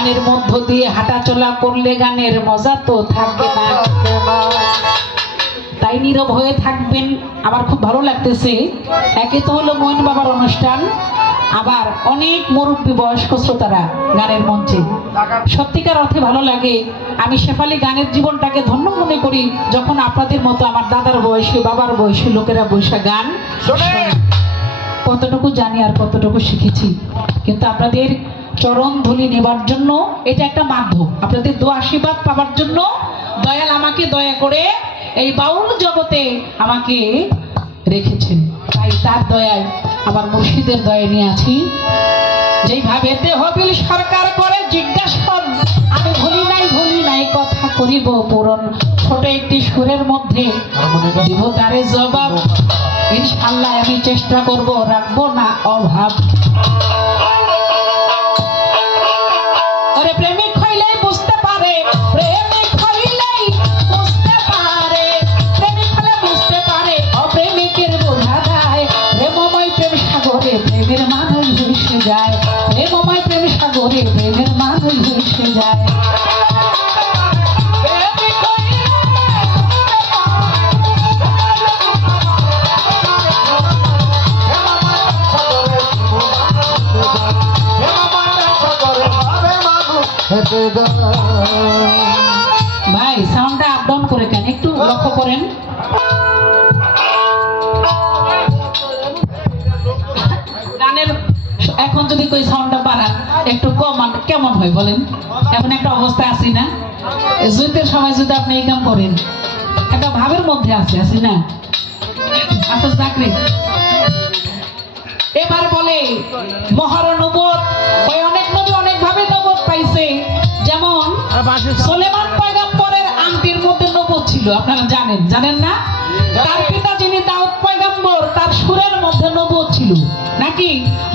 গানের মধ্য দিয়ে হাঁটাচলা করলে গানের মজা তো থাকবে না, তাই নীরব হয়ে থাকবেন। আমার খুব ভালো লাগতেছে, একে তো হলো মইন বাবার অনুষ্ঠান, আবার অনেক মুরব্বী বয়স্ক শ্রোতারা গানের মঞ্চে, সত্যিকার অর্থে ভালো লাগে। আমি শেফালি গানের জীবনটাকে ধন্য মনে করি যখন আপনাদের মতো আমার দাদার বয়সী বাবার বয়সী লোকেরা বৈশা গান কতটুকু জানি আর কতটুকু শিখেছি, কিন্তু আপনাদের চরণ ধুলি নেবার জন্য এটা একটা মাধ্যম, আপনাদের দোয়া আশীর্বাদ পাওয়ার জন্য দয়াল আমাকে দয়া করে এই বাউল জগতে আমাকে রেখেছেন, তাই তার দয়ায় আমার মুর্শিদের দয়া নিয়ে আছি। যেইভাবে দেহবিল সরকার করে জিজ্ঞাসন আমি ভুলি নাই কথা করিব পূরণ, ছোট একটি সুরের মধ্যে দিব তারে জবাব, ইনশাআল্লাহ আমি চেষ্টা করব রাখবো না অভাব। প্রেমিক হইলেই বুঝতে পারে, প্রেমিক হইলেই বুঝতে পারে, প্রেমিক হলে বুঝতে পারে অপ্রেমিকের বোঝা যায়। প্রেমময় প্রেম সাগরে প্রেমের মানুষ ভেসে যায়, প্রেমময় প্রেম সাগরে প্রেমের মানুষ ভেসে যায়। ভাই সাউন্ডটা আপ ডাউন করে কেন একটু লক্ষ্য করেন। গানের এখন যদি কই সাউন্ডটা বাড়ান একটু কমান কেমন হয় বলেন? এখন একটা অবস্থা আছি না, জুতের সময় যদি আপনি এই কাম করেন একটা ভাবের মধ্যে আছি না, আচ্ছা চাকরি। এবার বলে মহানবত, ওই অনেক নবী অনেক ভাবে নবত পাইছে, যেমন সুলেমান পয়গম্বরের আংটির মধ্যে নবত ছিল, আপনারা জানেন না? তার পিতা যিনি দাউদ পয়গম্বর তার সুরের মধ্যে নবত ছিল, নাকি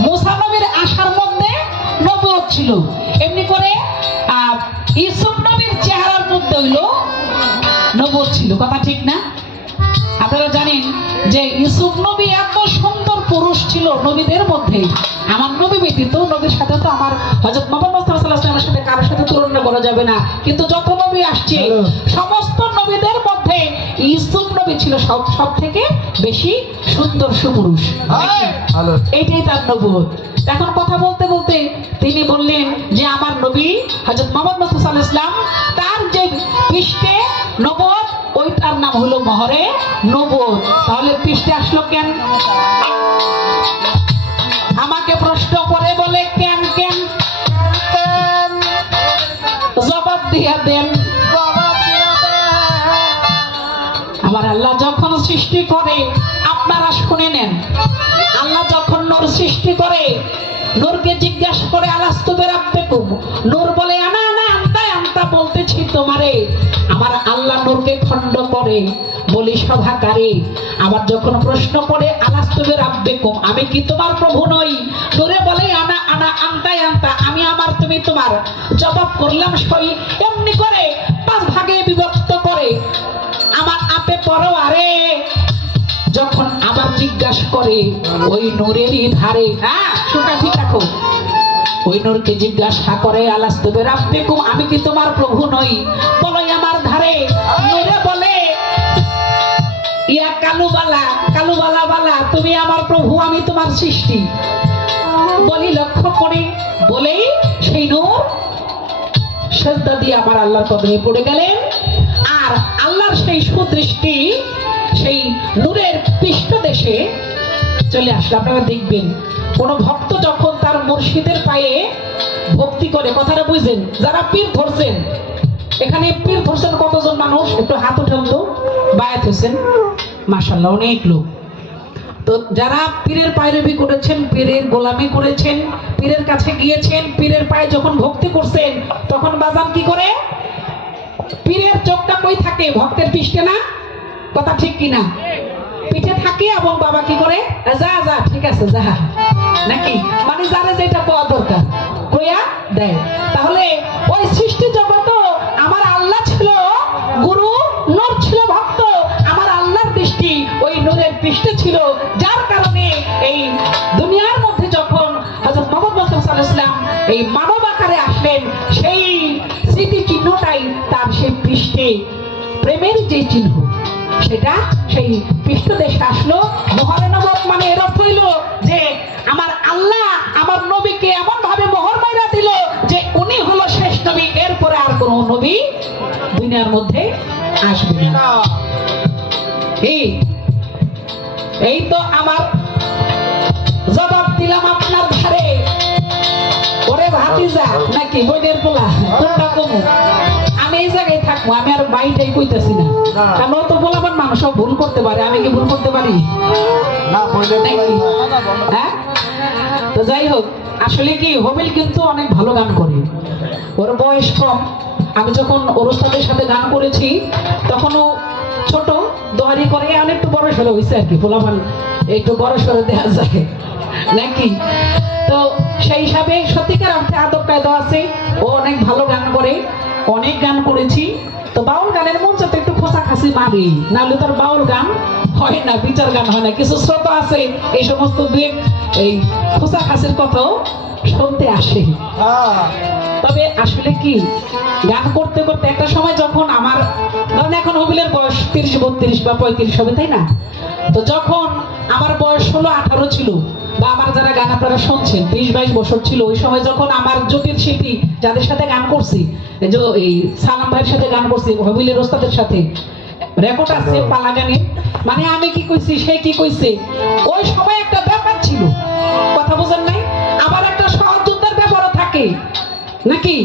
মুসা নবীর আশার মধ্যে নবত ছিল, এমনি করে ইউসুফ নবীর চেহারার মধ্যে হইল নবত ছিল, কথা ঠিক না? আপনারা জানেন যে ইউসুফ নবী এত সুন্দর পুরুষ ছিল নবীদের মধ্যে, আমার নবী ব্যতীত নবীর সাথে তো আমার হযরত মুহাম্মদ মুস্তাফা সাল্লাল্লাহু আলাইহি ওয়াসাল্লামের সাথে কারোর সাথে তুলনা করা যাবে না, কিন্তু যত নবী আসছে সমস্ত নবীদের মধ্যে ইউসুফ নবী ছিল সব থেকে বেশি সুন্দর সুপুরুষ, এইটাই তার নবুয়ত। এখন কথা বলতে বলতে তিনি বললেন যে আমার নবী হযরত মুহাম্মদ মুস্তাফা সাল্লাল্লাহু আলাইহি ওয়াসাল্লাম তার যে পৃষ্ঠে নবুয়ত ওইটার নাম হলো মহরে নবুয়ত। তাহলে পৃষ্ঠে আসলো কেন? আমাকে প্রশ্ন করে বলে কেন কেন, জবাব দিয়া দেন। আমার আল্লাহ যখন সৃষ্টি করে, আপনারা শুনে নেন, আল্লাহ যখন নূর সৃষ্টি করে নূরকে জিজ্ঞাসা করে আলাস্তু বিরাব্বিকুম, নূর বলে আনা আনা আনতা আনতা বলতেছি তোমারে। আমার আল্লাহ নূরকে খণ্ড করে বলি সভাকারী, আবার যখন প্রশ্ন করে আলাস্তু বিরাব্বিকুম আমি কি তোমার প্রভু নই, নূরে বলে আনা আনা আনতাই আনতা আমি আমার তুমি তোমার, জবাব করলাম সই। এমনি করে পাঁচ ভাগে বিভক্ত করে আমার আপে পড়ো আরে, যখন আবার জিজ্ঞাসা করে ওই নূরেরই ধারে, হ্যাঁ শুনটা ঠিক রাখো, ওই নূরকে জিজ্ঞাসা করে আলাস্তু বিরাব্বিকুম আমি কি তোমার প্রভু নই, বলো আমার ধারে। নূরে বলে ইয়া কালুবালা কালুবালা বালা তুমি আমার প্রভু আমি তোমার সৃষ্টি, বলি লক্ষ্য করে বলেই সেই নূর সেজদা দিয়ে আমার আল্লাহর কদমে পড়ে গেলেন। আর আল্লাহর সেই সুদৃষ্টি সেই নূরের পৃষ্ঠদেশে চলে আসলে। আপনারা দেখবেন কোন ভক্ত যখন তার মুর্শিদের পায়ে ভক্তি করে, কথাটা বুঝলেন? যারা পীর ধরছেন, এখানে পীর ধরছেন কতজন মানুষ একটু হাত উঠান তো, বায়াত হয়েছেন মাশাআল্লাহ অনেক লোক। তো যারা পীরের পায়রবি করেছেন, পীরের গোলামি করেছেন, পীরের কাছে গিয়েছেন, পীরের পায়ে যখন ভক্তি করছেন, তখন বাজান কি করে? পীরের চোখটা কই থাকে? ভক্তের পৃষ্ঠে না? কথা ঠিক কিনা? পিঠে থাকে। এবং বাবা কি করে? যা যা ঠিক আছে যা, নাকি মানে যারা যেটা পাওয়া দরকার কইয়া দেয়। তাহলে ওই সৃষ্টি জগৎ আমার আল্লাহ ছিল গুরু, নূর ছিল ভক্ত, আমার আল্লাহর দৃষ্টি ওই নূরের পৃষ্ঠে ছিল, যার কারণে এই দুনিয়ার মধ্যে যখন হযরত মুহাম্মদ মুস্তাফা সাল্লাল্লাহু আলাইহি ওয়াসাল্লাম এই মানব আকারে সংসারে আসলেন সেই স্মৃতি চিহ্নটাই তার সেই পৃষ্ঠে প্রেমের যে চিহ্ন, সেটা সেই পৃষ্ঠদেশে আসলো। মোহরে নবত মানে এর অর্থ হইল যে আমার আল্লাহ আমার নবীকে এমন ভাবে মোহর মাইরা দিল যে উনি হলো শেষ নবী, এরপরে আর কোন নবী দুনিয়ার মধ্যে আসবে না। এই তো আমার জবাব দিলাম আপনার ধারে। ওরে ভাতিজা নাকি বোনের পোলা, কোনটা কমু? আমি এই জায়গায় থাকবো, আমি আর বাইটাই কইতেছি না, কারণ ও তো বলাবার মানুষ সব ভুল করতে পারে, আমি কি ভুল করতে পারি নাকি? হ্যাঁ, তো যাই হোক, আসলে কি হবিল কিন্তু অনেক ভালো গান করে, ওর বয়স কম। আমি যখন ওর ওস্তাদের সাথে গান করেছি তখন ও ছোট, দোহারি করে, অনেকটু বড় সড়ো হয়েছে আর কি, পোলাপান একটু বড় সড়ো দেওয়া যায় নাকি। তো সেই হিসাবে সত্যিকার অর্থে আদব কায়দা আছে, ও অনেক ভালো গান করে, অনেক গান করেছি। তো বাউল গানের মঞ্চে তো একটু খোঁচাখাচি মারি, নাহলে তার বাউল গান হয় না, বিচার গান হয় না। কিছু শ্রোতা আছে এই সমস্ত এই খোঁচাখাচির কথাও শুনতে আসে। তবে আসলে কি গান করতে করতে একটা সময় যখন আমার, ধরেন এখন হবিলের বয়স 30-32 বা 35 হবে, তাই না? তো যখন আমার বয়স 16-18 ছিল, বা আমার যারা গান আপনারা শুনছেন 20-22 বছর ছিল, ওই সময় যখন আমার জটিল শিল্পী যাদের সাথে গান করছি, এই সালাম ভাইয়ের সাথে গান করছি, হবিলের ওস্তাদের সাথে রেকর্ড আছে পালা গানে, মানে আমি কি কইছি সে কি কইছে, ওই সময় একটা ব্যাপার ছিল, কথা বোঝেন নাই? আবার একটা সহযোদ্ধার ব্যাপারও থাকে নাকি।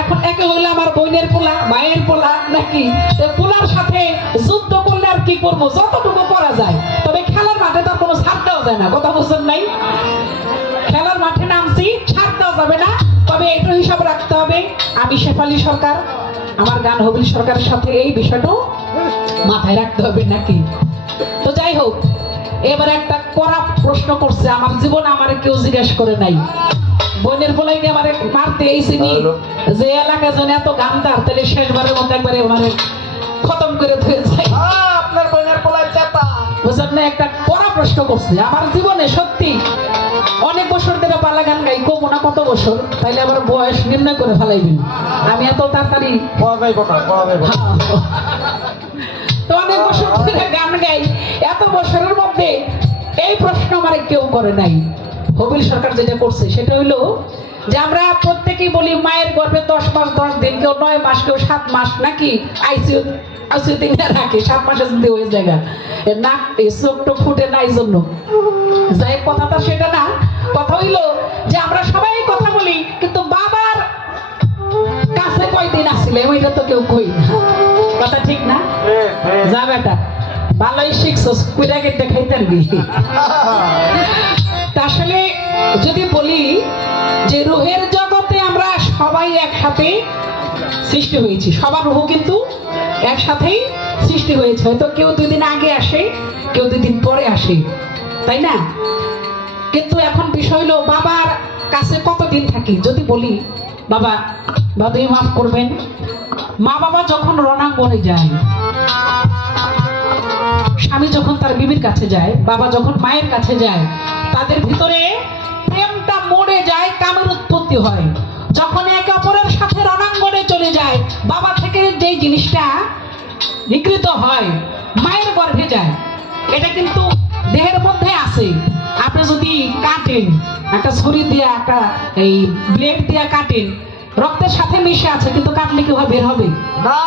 এখন একে হইলে আমার বোনের পোলা, মায়ের পোলা নাকি, পোলার সাথে যুদ্ধ করলে আর কি করবো, যতটুকু করা যায়। তবে খেলার মাঠে তার কোনো ছাড় দেওয়া যায় না, কথা বুঝছেন নাই? খেলার মাঠে নামছি, ছাড় দেওয়া যাবে না। তবে একটু হিসাব রাখতে হবে, আমি শেফালী সরকার, আমার গান হবিল সরকারের সাথে এই বিষয়টাও মাথায় রাখতে হবে নাকি। তো যাই হোক, এবার একটা কড়া প্রশ্ন করছে, আমার জীবন আমার কেউ জিজ্ঞেস করে নাই। বোনের বলাই আমার মারতে এইছিনি যে এলাকায় যেন এত গান্দার, তাহলে শেষবারের মতো একবারে মানে খতম করে ধুয়ে যায়। আপনার বোনের পোলাই চাপা বুঝলেন না? একটা কড়া প্রশ্ন করছে। আমার জীবনে সত্যি অনেক বছর ধরে পালা গান গাই, কমো না কত বছর, তাইলে আমার বয়স নির্ণয় করে ফেলাইবেন। আমি এত তাড়াতাড়ি তো অনেক বছর ধরে গান গাই, এত বছরের মধ্যে এই প্রশ্ন আমার কেউ করে নাই। হবিল সরকার যেটা করছে সেটা হইলো যে আমরা প্রত্যেকেই বলি মায়ের গর্ভে 10 মাস 10 দিন, কেউ 9 মাস, কেউ 7 মাস নাকি আইসিইউ দিনে রাখে, 7 মাসে যদি ওই জায়গা নাক চোখটা ফুটে না, এই জন্য যাই কথাটা সেটা না। কথা হইলো যে আমরা সবাই কথা বলি, কিন্তু বাবার কাছে কয়দিন আসলে ওইটা তো কেউ কই না, কথা ঠিক না? যা বেটা ভালোই শিখছস, কুইরা কেটে খাইতে পারবি। আসলে যদি বলি যে রুহের জগতে আমরা সবাই একসাথে সৃষ্টি হয়েছি, সবার রুহ কিন্তু একসাথেই সৃষ্টি হয়েছে। হয়তো কেউ 2 দিন আগে আসে, কেউ 2 দিন পরে আসে, তাই না? কিন্তু এখন বিষয় হলো বাবার কাছে কতদিন থাকি। যদি বলি বাবা তুমি মাফ করবেন, মা বাবা যখন রণাঙ্গনে যায়, স্বামী যখন তার বিবির কাছে যায়, বাবা যখন মায়ের কাছে যায়, তাদের ভিতরে প্রেমটা মরে যায়, কামের উৎপত্তি হয়। যখন একে অপরের সাথে রণাঙ্গনে চলে যায়, বাবা থেকে যে জিনিসটা নিগৃহীত হয় মায়ের গর্ভে যায়, এটা কিন্তু দেহের মধ্যে আছে। আপনি যদি কাটেন, একটা ছুরি দিয়ে একটা এই ব্লেড দিয়ে কাটেন, রক্তের সাথে মিশে আছে, কিন্তু কাটলে কি বের হবে না।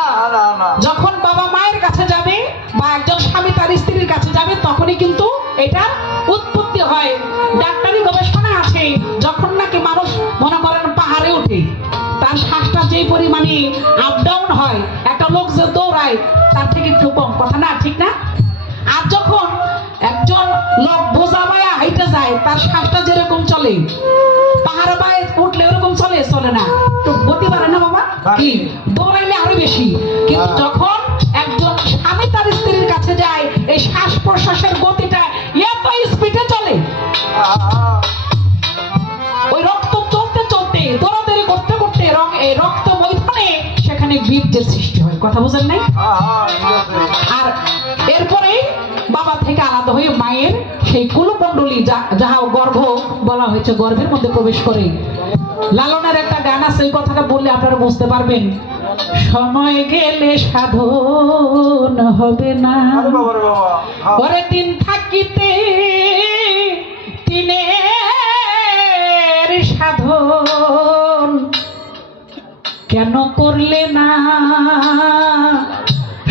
যখন বাবা মায়ের কাছে যাবে বা একজন স্বামী তার স্ত্রীর কাছে যাবে, তখনই কিন্তু এটা উৎপত্তি হয়। ডাক্তারি গবেষণা আছে, যখন নাকি মানুষ মনে করেন পাহাড়ে ওঠে, তার শ্বাসটা যে পরিমাণে আপ ডাউন হয়, একটা লোক যে দৌড়ায় তার থেকে একটু কম, কথা না ঠিক না? আর যখন একজন লোক বোঝা বায়া হাইটে যায়, তার শ্বাসটা যেরকম চলে, পাহাড়ে বায়ে উঠলে ওরকম চলে না, তো গতি বাড়ে না বাবা, কি দৌড়াইলে আরো বেশি। কিন্তু যখন একজন স্বামী তার স্ত্রীর কাছে যায়, এই শ্বাস প্রশ্বাসের গতিটা এত স্পিডে চলে, ওই রক্ত চলতে চলতে দৌড়াদৌড়ি করতে করতে এই রক্ত মৈথুনে সেখানে বীর্যের সৃষ্টি হয়, কথা বুঝেন নাই? আর এরপরে বাবা থেকে আলাদা হয়ে মায়ের সেই কুলকুণ্ডলী, যাহা গর্ভ বলা হয়েছে, গর্ভের মধ্যে প্রবেশ করে। লালনের একটা গান আছে, এই কথাটা বললে আপনারা বুঝতে পারবেন। সময় গেলে সাধন হবে না, আরে বাবা রে বাবা। হ্যাঁ। ওরে দিন থাকিতে দিনের সাধন কেন করলে না,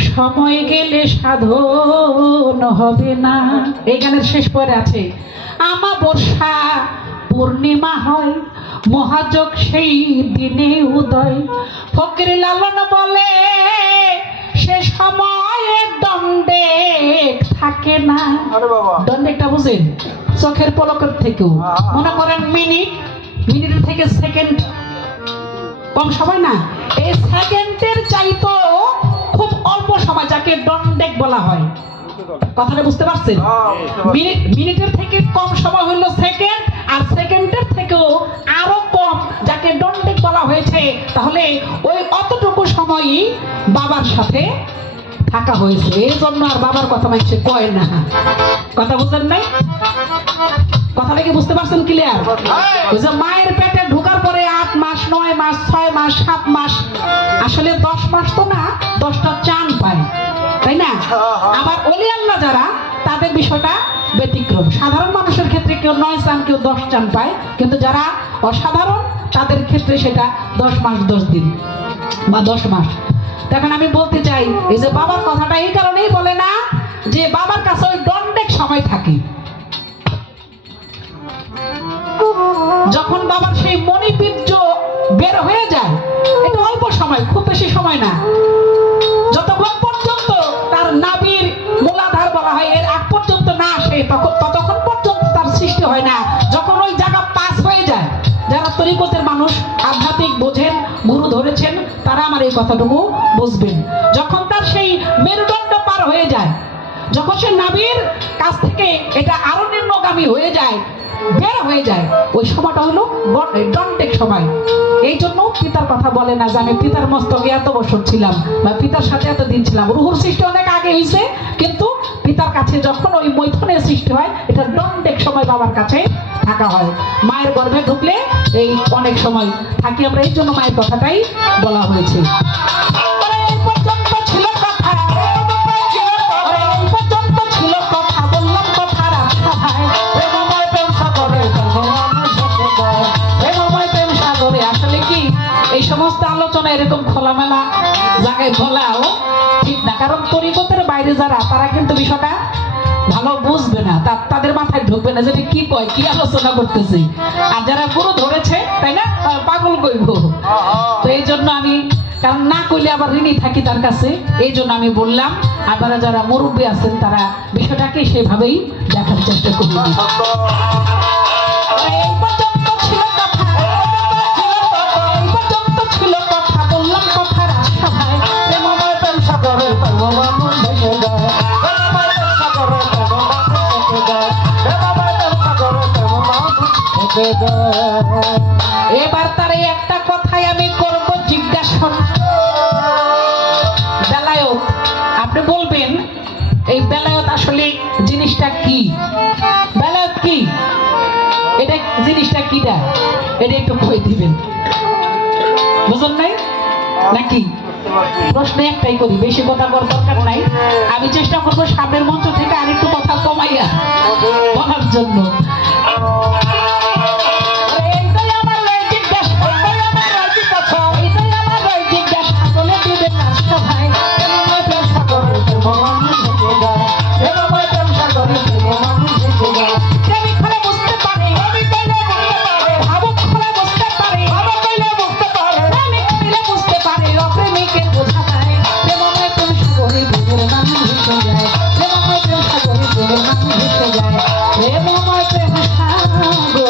সময় গেলে সাধন হবে না। এই গানের শেষ পরে আছে, আমাবস্যা পূর্ণিমা হয়, মহাযোগ সেই দিনে উদয়। ফকির লালন বলে সে সময়ে দণ্ডে থাকে না। আরে বাবা। দণ্ডেকটা বুঝেন, চোখের পলকের থেকেও মনে করেন মিনিটের থেকে সেকেন্ড কম সময় না, এই সেকেন্ডের চাইতো খুব অল্প সময়, যাকে দণ্ডেক বলা হয়। কথাটা বুঝতে পারছেন? হ্যাঁ, বুঝতে পারছি। মিনিটের থেকে কম সময় হলো সেকেন্ড, আর সেকেন্ডের থেকেও আরো কম, যাকে দণ্ডেক বলা হয়েছে। তাহলে ওই অতটুকু সময়ই বাবার সাথে থাকা হয়েছে, এই জন্য আর বাবার কথা মানছে কয় না। কথা বুঝলেন নাই? কথাটা কি বুঝতে পারছেন ক্লিয়ার? ওই যে মায়ের পেটে ঢোকার পরে 8 মাস, 9 মাস, 6 মাস, 7 মাস, আসলে 10 মাস তো না, 10টা চান পায়, তাই না? আবার ওলি আল্লাহ যারা, তাদের বিষয়টা ব্যতিক্রম। সাধারণ মানুষের ক্ষেত্রে কেউ 9 চান, কেউ 10 চান পায়, কিন্তু যারা অসাধারণ তাদের ক্ষেত্রে সেটা 10 মাস 10 দিন বা 10 মাস। তখন আমি বলতে চাই, এই যে বাবার কথাটা এই কারণেই বলে না যে বাবার কাছে ওই দণ্ডেক সময় থাকে। যখন বাবার সেই মণিবীর্য বের হয়ে যায়, এটা অল্প সময়, খুব বেশি সময় না, যতক্ষণ পর্যন্ত তার নাভির মূলাধার বলা হয় এর আগ পর্যন্ত না আসে, ততক্ষণ পর্যন্ত তার সৃষ্টি হয় না। যখন ওই জায়গা পাস হয়ে যায়, যারা তরিকতের মানুষ, আধ্যাত্মিক বোঝেন, গুরু ধরেছেন, তারা আমার এই কথাটুকু বুঝবেন। যখন তার সেই মেরুদণ্ড পার হয়ে যায়, যখন সে নাভির কাছ থেকে এটা আরো নিম্নগামী হয়ে যায়, বের হয়ে যায়, ওই সময়টা হলো দণ্ডেক সময়। এই জন্য পিতার কথা বলে না যে আমি পিতার মস্তকে এত বছর ছিলাম বা পিতার সাথে এত দিন ছিলাম। রুহুর সৃষ্টি অনেক আগে হয়েছে, কিন্তু পিতার কাছে যখন ওই মৈথুনের সৃষ্টি হয়, এটা দণ্ডেক সময় বাবার কাছে থাকা হয়। মায়ের গর্ভে ঢুকলে এই অনেক সময় থাকি আমরা, এই জন্য মায়ের কথাটাই বলা হয়েছে। এই পর্যন্ত ছিল কথা, এই পর্যন্ত ছিল কথা, বললাম কথার আস্থায়, প্রেমময় প্রেম সাগরে, প্রেমময় প্রেম সাগরে। আসলে কি এই সমস্ত আলোচনা এরকম খোলামেলা জায়গায় বলাও ঠিক না, কারণ তরিকতের বাইরে যারা, তারা কিন্তু বিষয়টা ভালো বুঝবে না, তাদের মাথায় ঢুকবে না যে কি কয়, কি আলোচনা করতেছে। আর যারা গুরু ধরেছে, তাই না, পাগল কইব। তো এই জন্য আমি, কারণ না কইলে আবার ঋণী থাকি তার কাছে, এই জন্য আমি বললাম। আপনারা যারা মুরব্বী আছেন, তারা বিষয়টাকে সেভাবেই দেখার চেষ্টা করবেন। এই পর্যন্ত ছিল কথা, এই পর্যন্ত ছিল কথা, বললাম কথার আস্থায়, প্রেমময় প্রেম সাগরে, প্রেমময় মন ভেসে যায়, প্রেমময় প্রেম সাগরে, প্রেমময় ভেসে যায়, প্রেমময় প্রেম সাগরে, প্রেমময় ভেসে যায়। এবার তার এই একটা কথাই আমি করব জিজ্ঞাসা। বেলায়েত, আপনি বলবেন এই বেলায়েত আসলে জিনিসটা কি? বেলায়েত কি? এটা জিনিসটা কি দেয়, এটা একটু কই দিবেন, বুঝুন নাই নাকি? প্রশ্ন একটাই করি, বেশি কথা বলার দরকার নাই। আমি চেষ্টা করবো সামনের মঞ্চ থেকে আরেকটু কথা কমাইয়া বলার জন্য। প্রেমময় প্রেম সাগরে